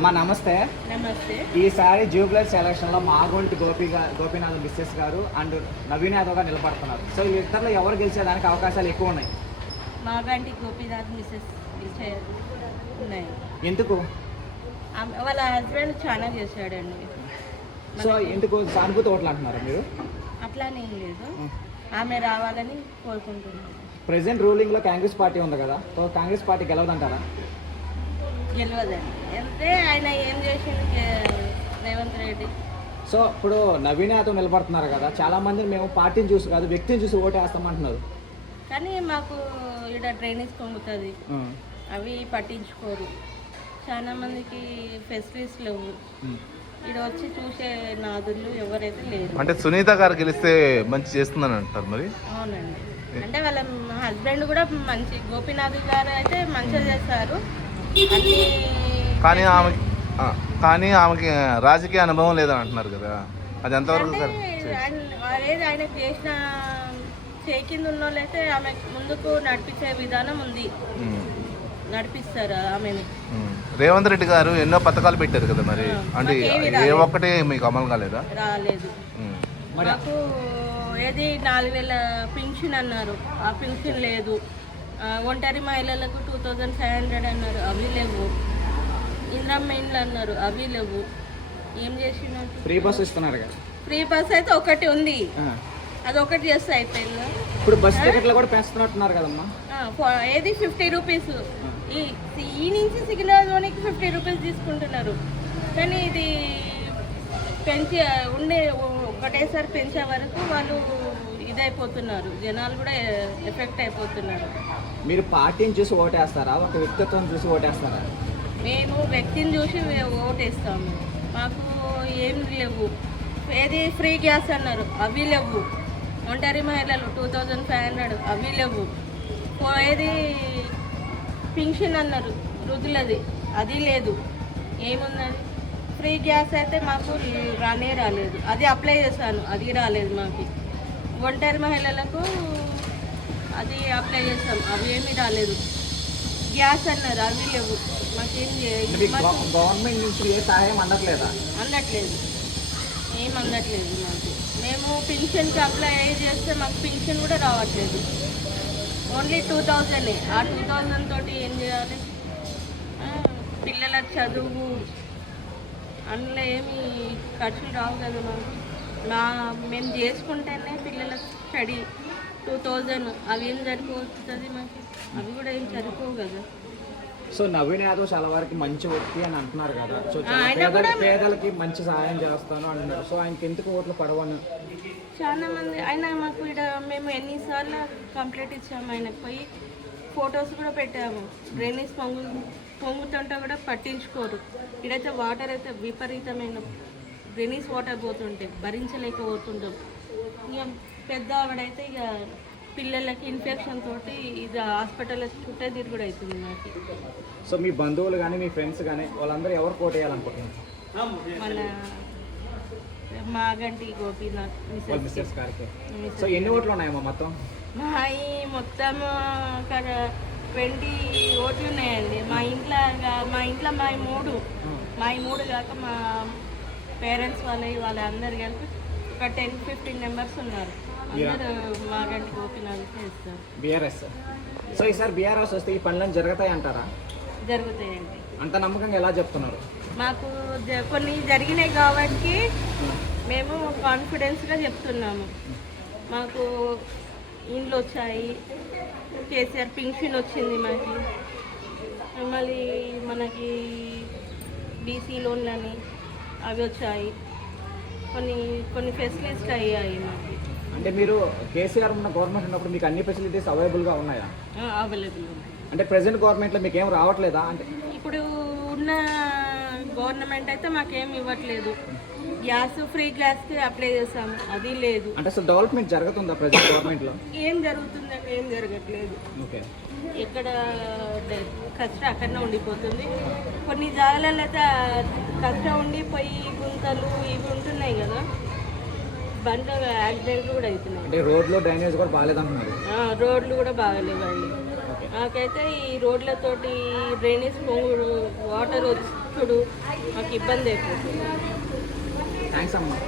అమ్మ నమస్తే. నమస్తే. ఈసారి జూబ్లర్ సెలక్షన్లో మాగొంటి గోపి గోపీనాథ్ మిస్సెస్ గారు అండ్ నవీన్ యాదవ్ గారు నిలబడుతున్నారు. సో ఈ ఇద్దరిలో ఎవరు గెలిచేదానికి అవకాశాలు ఎక్కువ ఉన్నాయి? మాగంటి గోపీనాథ్ మిసెస్ ఉన్నాయి. ఎందుకు? ఆమె- వాళ్ళ హస్బెండ్ చాలా చేశాడండి. సో ఎందుకు? సానుభూతి ఓట్లు అంటున్నారు మీరు? అట్లానే ఏం లేదు ఆమె రావాలని కోరుకుంటున్నాను. ప్రెసెంట్ రూలింగ్లో కాంగ్రెస్ పార్టీ ఉంది కదా. సో కాంగ్రెస్ పార్టీ గెలవదంటారా? ఆయన ఏం చేసిండు రేవంత్ రెడ్డి? సో ఇప్పుడు నవీన్ యాదవ్ నిలబడుతున్నారు కదా చాలా మంది మేము పార్టీని చూసి కాదు వ్యక్తిని చూసి ఓటేస్తామంటున్నారు. కానీ మాకు ఇక్కడ డ్రైనేజ్ పొంగుతుంది. అవి పట్టించుకోరు. చాలా మందికి ఫెసిలిటీస్ లేవు. ఇక్కడ వచ్చి చూసే నాదులు ఎవరైతే లేరు. అంటే సునీత గారు గెలిస్తే మంచి చేస్తుందని అంటారు మరి? అవునండి. అంటే వాళ్ళ హస్బెండ్ కూడా మంచి గోపీనాథ్ గారు అయితే మంచిగా చేస్తారు. కానీ ఆమె ఆ, కానీ ఆమెకి రాజకీయ అనుభవం లేదని అంటున్నారు కదా. అది ఎంతవరకు సార్? ఆయన- చేసిన చేయి కింద ఉన్న వాళ్ళైతే ఆమె ముందుకు నడిపించే విధానం ఉంది. నడిపిస్తారు ఆమెని. రేవంత్ రెడ్డి గారు ఎన్నో పథకాలు పెట్టారు కదా మరి. అంటే ఏ. ఒక్కటి మీకు అమలు కాలేదా? రాలేదు. మాకు ఏది నాలుగు వేల పింఛన్ అన్నారు. ఆ పింఛన్ లేదు. ఒంటరి మహిళలకు టూ థౌజండ్ ఫైవ్ హండ్రెడ్ అన్నారు. అవి లేవు. ఇంద్రమ్మ ఇండ్లు అన్నారు. అవి లేవు. ఏం చేసినట్టు ఫ్రీ బస్ ఇస్తున్నారు కదా. ఫ్రీ బస్ అయితే ఒకటి ఉంది. అది ఒకటి చేస్తే అయిపోయిందా? ఇప్పుడు బస్ టికెట్లు కూడా పెంచుతున్నట్టున్నారు కదమ్మా. ఏది? ఫిఫ్టీ రూపీస్ ఈ ఈ నుంచి సికింద్రాబాద్కి ఫిఫ్టీ రూపీస్ తీసుకుంటున్నారు. కానీ ఇది పెంచి ఉండే ఒకటేసారి పెంచే వరకు వాళ్ళు ఇదైపోతున్నారు. జనాలు కూడా ఎఫెక్ట్ అయిపోతున్నారు. మీరు పార్టీని చూసి ఓటేస్తారా? ఒక వ్యక్తిత్వం చూసి ఓటేస్తారా? మేము వ్యక్తిని చూసి ఓటేస్తాము. మాకు ఏం లేవు. ఏది ఫ్రీ గ్యాస్ అన్నారు. అవి లేవు. ఒంటరి మహిళలు టూ థౌజండ్ ఫైవ్ హండ్రెడ్ అవి లేవు. ఏది పింఛన్ అన్నారు. వృద్ధులది. అది లేదు. ఏముందని? ఫ్రీ గ్యాస్ అయితే మాకు రానే రాలేదు. అది అప్లై చేశాను. అది రాలేదు మాకు. ఒంటరి మహిళలకు అది అప్లై చేస్తాం. అవి ఏమీ రాలేదు. గ్యాస్ అన్నారు అవి లేవు. మాకేం గవర్నమెంట్ నుంచి ఏ సహాయం అందట్లేదా? అందట్లేదు. ఏం అందట్లేదు మాకు. మేము పింఛన్కి అప్లై చేస్తే మాకు పింఛన్ కూడా రావట్లేదు. ఓన్లీ టూ థౌజండే ఆ టూ థౌజండ్ తోటి ఏం చేయాలి? పిల్లల చదువు. అందులో ఏమి ఖర్చులు రావు కదా మాకు. మా మేము చేసుకుంటేనే పిల్లల స్టడీ టూ థౌజండ్ అవి ఏం సరిపోతుంది మాకు? అవి కూడా ఏం సరిపోవు కదా. సో నవీన్ యాదవ్ చాలా వరకు మంచి వ్యక్తి అని అంటున్నారు కదా. సో చాలా పేదలకి మంచి సహాయం చేస్తాను అంటున్నారు. సో ఆయనకి ఎందుకు ఓట్లు పడవను? చాలా మంది ఆయన మాకు ఇక్కడ మేము ఎన్నిసార్లు కంప్లైంట్ ఇచ్చాము. ఆయనకు పోయి ఫొటోస్ కూడా పెట్టాము. డ్రైనేజ్ పొంగు పొంగుతుంటే కూడా పట్టించుకోరు. ఇక్కడైతే వాటర్ అయితే విపరీతమైన డ్రైనేజ్ వాటర్ పోతుంటే భరించలేకపోతుంటాం. ఇక పెద్ద ఆవిడైతే ఇక పిల్లలకి ఇన్ఫెక్షన్ తోటి ఇది హాస్పిటల్ చుట్టే తిరుగుడు అవుతుంది నాకు సో మీ బంధువులు కానీ మీ ఫ్రెండ్స్ కానీ వాళ్ళందరూ ఎవరు కోట్ వేయాలనుకుంటున్నారు? మన మాగంటి గోపీనాథ్ మిస్సెస్ సో ఎన్ని ఓట్లు ఉన్నాయమ్మా మొత్తం? మా ఈ మొత్తం అక్కడ ట్వంటీ ఓట్లు ఉన్నాయండి. మా ఇంట్లో మా ఇంట్లో మా మూడు. మా మూడు కాక మా పేరెంట్స్ వాళ్ళ వాళ్ళందరు కలిపి ఒక టెన్ ఫిఫ్టీన్ మెంబర్స్ ఉన్నారు. అందరూ మా గంటి గోపినాథ్ ఇస్తారు. బీఆర్ఎస్. సో ఈసారి బీఆర్ఎస్ వస్తే ఈ పనులను జరుగుతాయి అంటారా? జరుగుతాయండి. అంత నమ్మకంగా ఎలా చెప్తున్నారు? మాకు జ- కొన్ని జరిగినాయి కాబట్టి మేము కాన్ఫిడెన్స్గా చెప్తున్నాము. మాకు ఇండ్లు వచ్చాయి కేసీఆర్ పింఛన్ వచ్చింది మాకు. మళ్ళీ మనకి బీసీ లోన్లని అవి వచ్చాయి. కొన్ని కొన్ని ఫెసిలిటీస్ అయ్యాయి మాకు. అంటే మీరు కేసీఆర్ ఉన్న గవర్నమెంట్ ఉన్నప్పుడు మీకు అన్ని ఫెసిలిటీస్ అవైలబుల్గా ఉన్నాయా? అవైలబుల్ అంటే ప్రెసెంట్ గవర్నమెంట్లో మీకు ఏం రావట్లేదా? అంటే ఇప్పుడు ఉన్న గవర్నమెంట్ అయితే మాకేం ఇవ్వట్లేదు. గ్యాస్ ఫ్రీ గ్యాస్కి అప్లై చేసాము అది లేదు. అంటే అసలు డెవలప్మెంట్ జరుగుతుందా ప్రజెంట్ గవర్నమెంట్లో ఏం జరుగుతుందంటే ఏం జరగట్లేదు. ఓకే. ఎక్కడ కష్టం అక్కడనే ఉండిపోతుంది. కొన్ని జాగాలలో అయితే గుంతలు ఇవి ఉంటున్నాయి కదా. బండ్లు యాక్సిడెంట్లు కూడా అవుతున్నాయి. అంటే రోడ్లో డ్రైనేజ్ కూడా బాగాలేదంటున్నారు. రోడ్లు కూడా బాగలేవండి. నాకైతే ఈ రోడ్లతోటి డ్రైనేజ్ పొంగు వాటర్ వచ్చి ఇప్పుడు మాకు ఇబ్బంది అయిపోతుంది. థ్యాంక్స్ అమ్మా.